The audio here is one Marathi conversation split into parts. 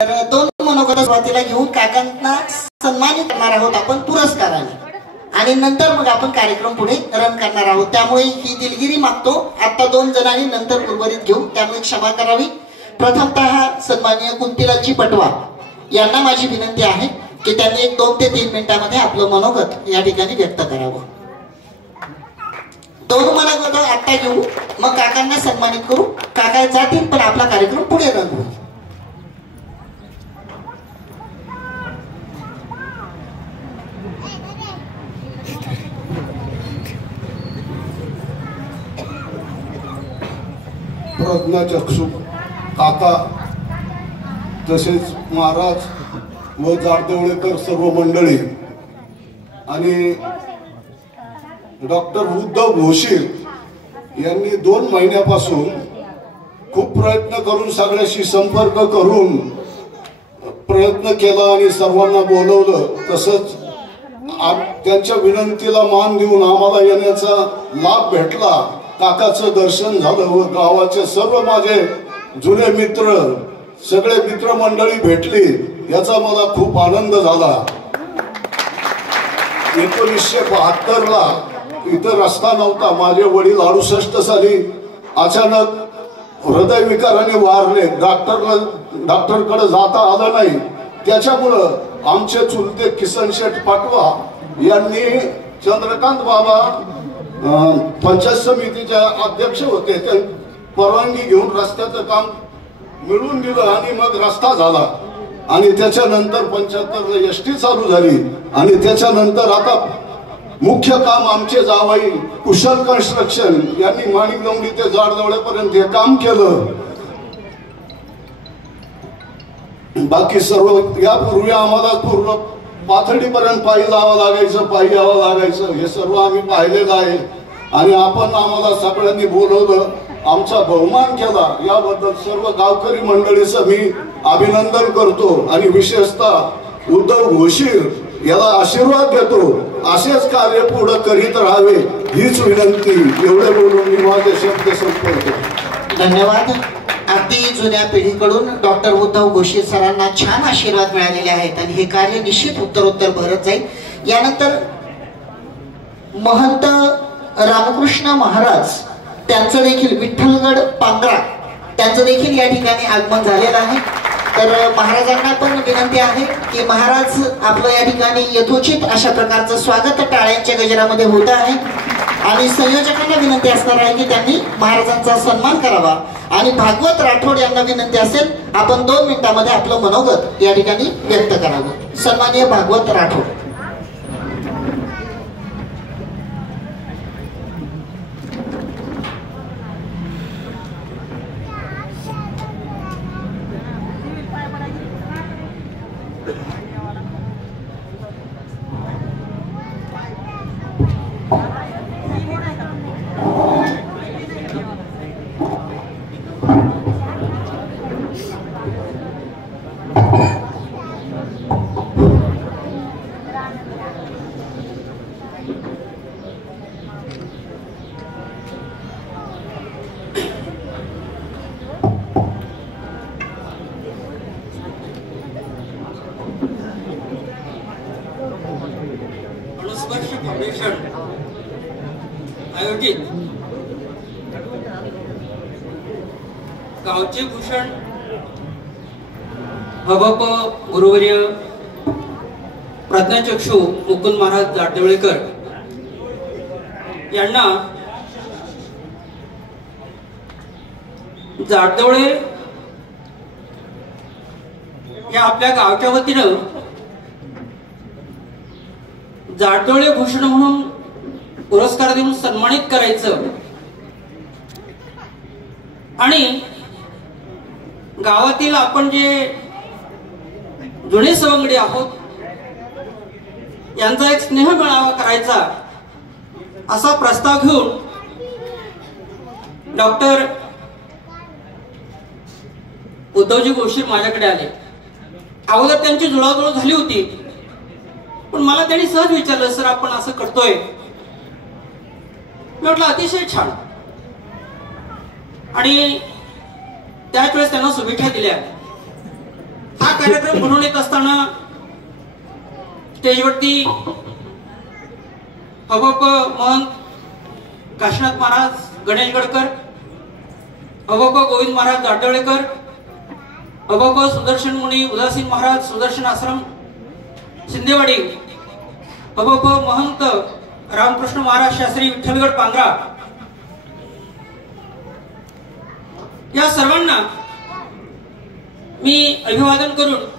तर दोन मनोगत सुरुवातीला घेऊन काकांना सन्मानित करणार आहोत आपण पुरस्काराने, आणि नंतर मग आपण कार्यक्रम पुढे रन करणार आहोत. त्यामुळे ही दिलगिरी मागतो. आता दोन जणांनी नंतर उर्वरित घेऊ, त्यामुळे क्षमा करावी. प्रथमतः सन्माननीय कुंतीलालजी पटवा यांना माझी विनंती आहे की त्यांनी 2 ते 3 मिनिटांमध्ये आपलं मनोगत या ठिकाणी व्यक्त करावं. 2 मनोगत आता घेऊ, मग काकांना सन्मानित करू. काका जातील पण आपला कार्यक्रम पुढे रन होईल. प्रज्ञाचक्षु काका तसेच महाराज व जारदेवळेकर सर्व मंडळी आणि डॉक्टर उद्धव घोषील यांनी 2 महिन्यापासून खूप प्रयत्न करून सगळ्याशी संपर्क करून प्रयत्न केला आणि सर्वांना बोलवलं. तसंच त्यांच्या विनंतीला मान देऊन आम्हाला येण्याचा लाभ भेटला. काकाचं दर्शन झालं व गावाचे सर्व माझे जुने मित्र सगळे मित्रमंडळी भेटली, याचा मला खूप आनंद झाला. 1972 ला इथं रस्ता नव्हता. माझे वडील 68 साली अचानक हृदयविकाराने वारले. डॉक्टरकडे जाता आलं नाही. त्याच्यामुळं आमचे चुलते किसन शेठ पाटवा यांनी चंद्रकांत बाबा पंचायत समितीचे अध्यक्ष होते, ते परवानगी घेऊन रस्त्याचं काम मिळवून दिलं आणि मग रस्ता झाला. आणि त्याच्यानंतर 75 ला एसटी चालू झाली. आणि त्याच्यानंतर आता मुख्य काम आमचे जावई कुशल कन्स्ट्रक्शन यांनी माणिकदोंडी ते जाडदवळेपर्यंत हे काम केलं. बाकी सर्व यापूर्वी आम्हाला पूर्ण पाथर्डीपर्यंत पायी जावं लागायचं, पायी यावं लागायचं. हे सर्व आम्ही पाहिलेलं आहे. आणि आपण आम्हाला सगळ्यांनी बोलवलं, आमचा बहुमान केला. याबद्दल सर्व गावकरी मंडळीचं मी अभिनंदन करतो. आणि विशेषतः उद्धव घोषील याला आशीर्वाद देतो. असेच कार्य पुढे करीत राहावे हीच विनंती. एवढे बोलून मी माझे शब्द संपवतो. धन्यवाद. अगदी जुन्या पिढीकडून डॉक्टर उद्धव घोषील सरांना छान आशीर्वाद मिळालेले आहेत आणि हे कार्य निश्चित उत्तरोत्तर भरत जाईल. यानंतर महंत रामकृष्ण महाराज त्यांचं देखील विठ्ठलगड पांगरा त्यांचं देखील या ठिकाणी आगमन झालेलं आहे. तर महाराजांना पण विनंती आहे की महाराज आपलं या ठिकाणी यथोचित अशा प्रकारचं स्वागत टाळ्यांच्या गजरामध्ये होत आहे. आणि संयोजकांना विनंती असणार आहे की त्यांनी महाराजांचा सन्मान करावा. आणि भागवत राठोड यांना विनंती असेल आपण 2 मिनिटांमध्ये आपलं मनोगत या ठिकाणी व्यक्त करावं. सन्माननीय भागवत राठोड. आयोजित गावचे भूषण भगप गुरुवर्य प्रज्ञाचक्षु मुकुंद महाराज जाडदेवळेकर यांना जाडदेवळे या आपल्या गावच्या वतीनं जाडदेवळे भूषण म्हणून पुरस्कार देऊन सन्मानित करायचं. आणि गावातील आपण जे जुने सवंगडी आहोत यांचा एक स्नेह मेळावा करायचा असा प्रस्ताव घेऊन डॉक्टर उद्धवजी घोषील माझ्याकडे आले. अगोदर त्यांची जुळाजुळ झाली होती, पण मला त्यांनी सहज विचारलं, सर आपण असं करतोय. मी म्हटलं अतिशय छान. आणि त्याच वेळेस त्यांना शुभेच्छा दिल्या. हा कार्यक्रम घडून येत असताना स्टेजवरती हबप महंत काशीनाथ महाराज गणेश गडकर, हबप गोविंद महाराज जाडवळेकर, हबप सुदर्शन मुनी उदासीन महाराज सुदर्शन आश्रम शिंदेवाडी, हबप महंत रामकृष्ण महाराज शास्त्री विठ्ठलगड पांगरा, या सर्वांना मी अभिवादन करून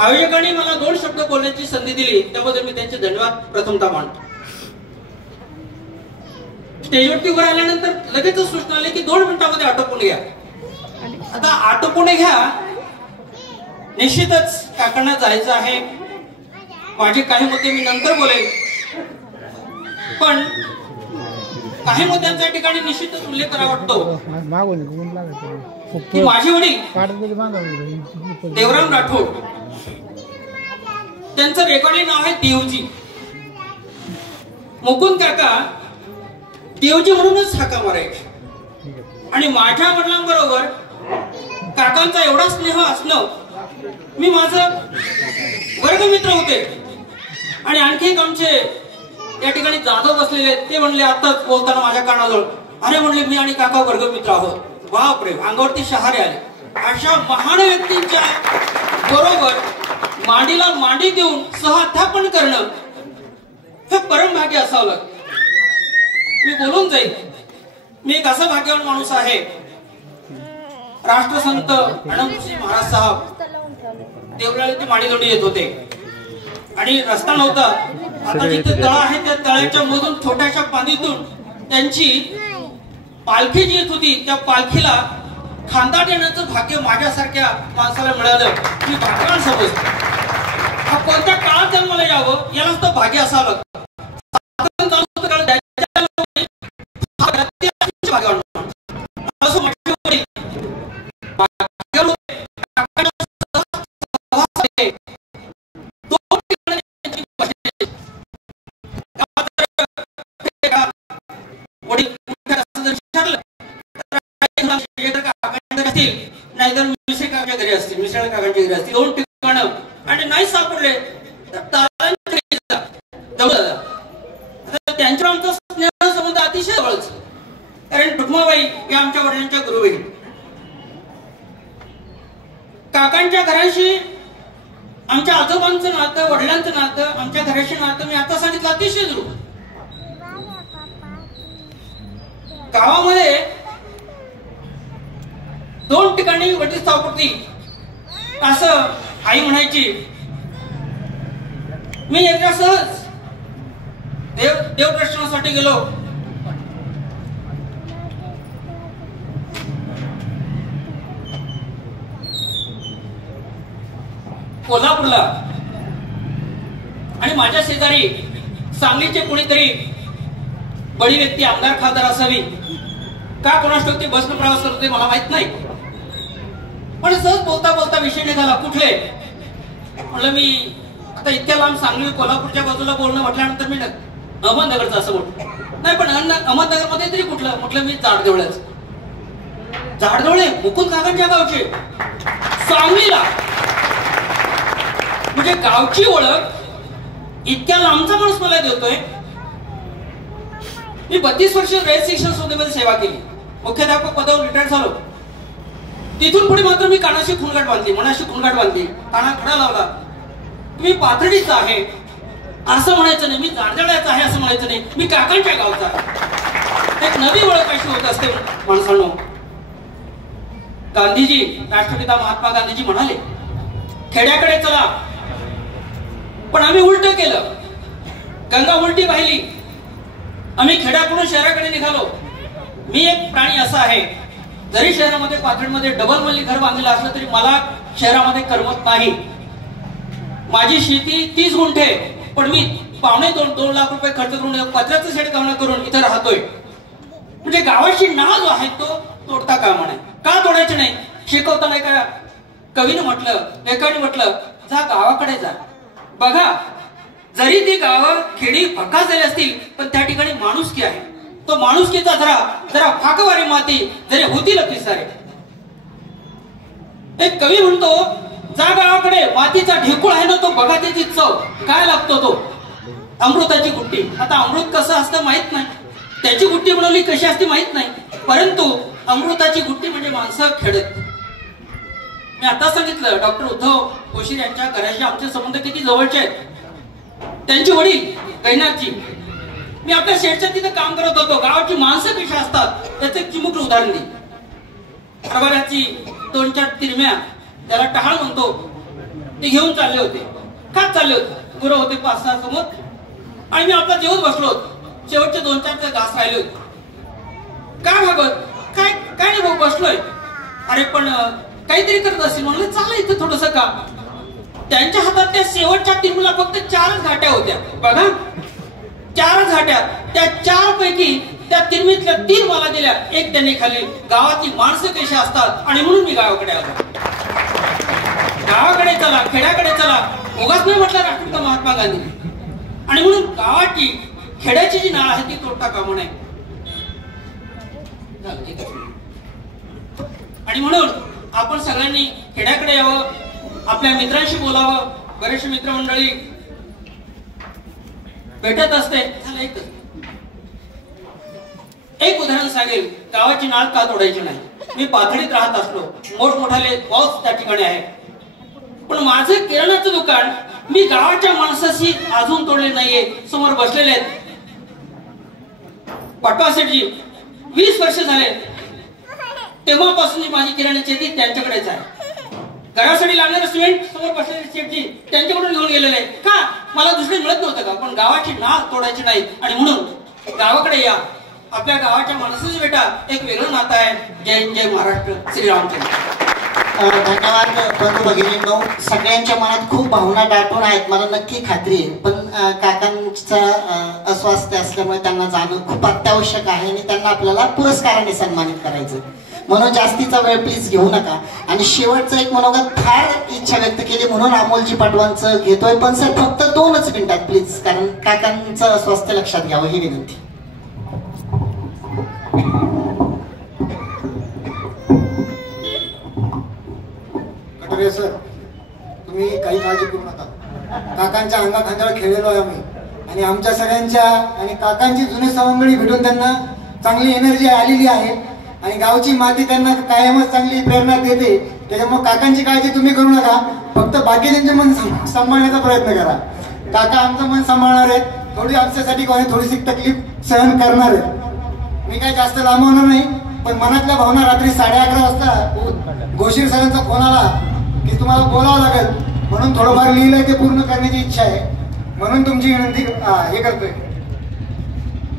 आयोजकांनी मला 2 शब्द बोलण्याची संधी दिली त्याबद्दल मी त्यांचे धन्यवाद प्रथमतः मानतो. स्टेजवरती उभं राहिल्यानंतर लगेच सूचना आली की 2 मिनिटांमध्ये आटोपून घ्या. आता आटोपून घ्या, निश्चितच काकांना जायचं आहे. माझे काही मुद्दे मी नंतर बोलेल, पण काही मुद्द्यांच्या ठिकाणी निश्चितच उल्लेख करावा वाटतो की माझे वडील देवराम राठोड, त्यांचं रेकॉर्डिंग नाव आहे देवजी. मुकुंद काका देवजी म्हणूनच हाका मारायचे. आणि माझ्या वडिलांबरोबर काकांचा एवढा स्नेह असणं, मी माझं वर्गमित्र होते. आणि आणखी एक आमचे या ठिकाणी जाधव बसलेले, ते म्हणले आताच बोलताना माझ्या कानाजवळ, अरे म्हणले मी आणि काका वर्गमित्र आहोत. बापरे, अंगावरती शहारे आले. अशा महान व्यक्तींच्या बरोबर मांडीला मांडी देऊन सहअध्यापन करणं हे परम भाग्य असावं लागतं. मी बोलून जाईल, मी एक असा भाग्यवान माणूस आहे. राष्ट्रसंत अनंतसिंह महाराज साहेब देवळाला ते माडीदोडी येत होते आणि रस्ता नव्हता. आता जिथे तळ आहे त्या तळ्याच्या मधून छोट्याशा पाणीतून त्यांची पालखी जी येत होती, त्या पालखीला खांदा देण्याचं भाग्य माझ्यासारख्या माणसाला मिळालं. मी भाग्यवान समजतो. हा कोणत्या काळात जन्माला यावं यालाच तर भाग्य असावं लागतं. नाहीतर मिसळ काकाच्या घरी असतील, मिसळ काकांच्या घरी असतील. 2 ठिकाणं आणि नाही सापडले तर त्यांच्या आमचा स्नेह संबंध अतिशय जवळच. कारण रुक्माबाई या आमच्या वडिलांच्या गुरुबाई. काकांच्या घराशी आमच्या आजोबांचं नातं, वडिलांचं नातं, आमच्या घराशी नातं मी आता सांगितलं अतिशय दृढ. गावामध्ये 2 ठिकाणी वटीस्थापती असं आई म्हणायची. मी एकदा सहज देवदर्शनासाठी गेलो. कोल्हापूरला, आणि माझ्या शेजारी सांगलीचे कोणीतरी बडी व्यक्ती आमदार खासदार असावी का कोणास ठाऊक ते बसनं प्रवास करत होते मला माहित नाही. पण सहज बोलता बोलता विषय निघाला, कुठले म्हणलं मी आता इतक्या लांब सांगली कोल्हापूरच्या बाजूला बोलणं म्हटल्यानंतर मी अहमदनगरचं असं म्हटलं. नाही पण अहमदनगर मध्ये तरी कुठलं म्हटलं मी जाडदेवळ्याच. जाडदेवळे मुकुंद काकांच्या गावचे, सांगलीला. म्हणजे गावची ओळख इतक्या लांबचा माणूस मला देतोय. मी 32 वर्ष रयत शिक्षण संस्थेमध्ये सेवा केली. मुख्याध्यापक पदावर रिटायर झालो. तिथून पुढे मात्र मी कानाशी खुणगाठ बांधली, मनाशी खुणगाठ बांधली, काना खडा लावला. तुम्ही पाथर्डीचा आहे असं म्हणायचं नाही, मी जाडदेवळ्याचा आहे असं म्हणायचं नाही, मी काकांच्या गावचा. एक नवी ओळख कशी होत असते माणसांनो. गांधीजी, राष्ट्रपिता महात्मा गांधीजी म्हणाले खेड्याकडे चला, पण आम्ही उलट केलं. गंगा उलटी वाहिली, आम्ही खेड्याकडून शहराकडे निघालो. मी एक प्राणी असा आहे, जरी शहरामध्ये पाथर्डीमध्ये डबल मजली घर बांधलेलं असलं तरी मला शहरामध्ये करमत नाही. माझी शेती 30 गुंठे, पण मी 2.5 लाख रुपये खर्च करून पत्र्याचं शेड कामं करून इथे राहतोय. म्हणजे गावाची नाळ जो आहे तो तोडता कामा नये. का तोडायचं नाही? शिकवताना एका कवीनं म्हटलं, लेखकाने म्हटलं, जा गावाकडे जा, बघा जरी ती गावं खेडी फकास झाली असतील पण त्या ठिकाणी माणुसकी आहे. तो माणुसकीचा जरा फाकवारी माती जरी होतील पिसारे. एक कवी म्हणतो, जा गावाकडे मातीचा ढेकूळ आहे ना तो बघा त्याची चव काय लागतो तो अमृताची गुट्टी. आता अमृत कसं असतं माहित नाही, त्याची गुट्टी बनवली कशी असते माहित नाही, परंतु अमृताची गुट्टी म्हणजे माणसं खेळत. मी आता सांगितलं डॉक्टर उद्धव कोशीर यांच्या घराशी आमचे संबंध किती जवळचे आहेत. त्यांची वडील गैनाथजी, मी आपल्या शेडच्या तिथे काम करत होतो. गावाची माणसं कशी असतात त्याचं एक चिमुकलं उदाहरण दे. हरभऱ्याची 2-4 तिरम्या, त्याला टहाळ म्हणतो, ते घेऊन चालले होते, खात चालले होते. गुरं होते 5-6 समोर आणि मी आपला जेवत बसलो होतो. शेवटचे 2-4 घास राहिले होते. काय भागवत काय काय नाही भाऊ बसलोय. अरे पण काहीतरी करत असेल म्हणलं, चाललं इथं थोडस काम. त्यांच्या हातात त्या शेवटच्या तिरमीला फक्त 4च घाट्या होत्या बघा, 4च घाट्या. त्या 4 पैकी त्या तिरमीतल्या 3 मला दिल्या, एक त्यांनी खाली. गावातली माणसं कशी असतात आणि म्हणून मी गावाकडे आलो. गावाकडे चला, खेड्याकडे चला, उगाच नाही म्हटलं राष्ट्रपिता महात्मा गांधी. आणि म्हणून गावाची खेड्याची जी नाळ आहे ती तोडता कामा नये. आणि म्हणून आपण सगळ्यांनी खेड्याकडे यावं, आपल्या मित्रांशी बोलावं. बरेचसे मित्रमंडळी भेटत असते. एक उदाहरण सांगेल, गावाची नाळ का तोडायची नाही. मी पाथडीत राहत असलो, मोठमोठाले पाऊस त्या ठिकाणी आहे, पण माझं किराणाचं दुकान मी गावाच्या माणसाशी अजून तोडले नाहीये. समोर बसलेले आहेत पाटवा सेठजी, 20 वर्ष झाले तेव्हापासून माझी किराण्याची शेती त्यांच्याकडेच आहे. घरासाठी लागणारं सिमेंट समोर बसलेले सेठजी त्यांच्याकडून घेऊन गेलेले आहे. का मला दुसरे मिळत नव्हतं का, पण गावाची नाळ तोडायची नाही. आणि म्हणून गावाकडे या, आपल्या गावाच्या माणसाची बेटा एक वेगळं नातं आहे. जय जय महाराष्ट्र, श्रीरामचंद्र. धन्यवाद बंधू भगिनींनो. सगळ्यांच्या मनात खूप भावना दाटून आहेत, मला नक्की खात्री आहे. पण काकांचं अस्वास्थ्य असल्यामुळे त्यांना जाणं खूप अत्यावश्यक आहे आणि त्यांना आपल्याला पुरस्काराने सन्मानित करायचं. म्हणून जास्तीचा वेळ प्लीज घेऊ नका. आणि शेवटचं एक मनोगत फार इच्छा व्यक्त केली म्हणून अमोलजी पाटवांचं घेतोय, पण सर फक्त 2च मिनिटात प्लीज, कारण काकांचं स्वास्थ्य लक्षात घ्यावं ही विनंती. कटरे सर, तुम्ही काही काळजी करू नका. काकांच्या अंगाखांद्यावर खेळलेलो आहे आम्ही, आणि आमच्या सगळ्यांच्या आणि काकांची जुने सवंगडी भेटून त्यांना चांगली एनर्जी आलेली आहे आणि गावची माती त्यांना कायमच चांगली प्रेरणा देते. त्याच्यामुळे काकांची काळजी तुम्ही करू नका, फक्त बाकीच्यांचे मन सांभाळण्याचा प्रयत्न करा. काका आमचं मन सांभाळणार आहेत, थोडी आमच्यासाठी थोडीशी तकलीफ सहन करणार आहेत. मी काही जास्त लांबवणार नाही, पण मनातल्या भावना रात्री 11:30 वाजता घोशीर सरांचा फोन आला की तुम्हाला बोलावं लागेल, म्हणून थोडंफार लिहिलंय ते पूर्ण करण्याची इच्छा आहे, म्हणून तुमची विनंती हे करतोय.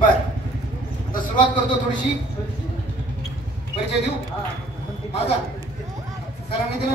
बर, आता सुरुवात करतो. थोडीशी परिचय देऊ माझा. सरांनी दिला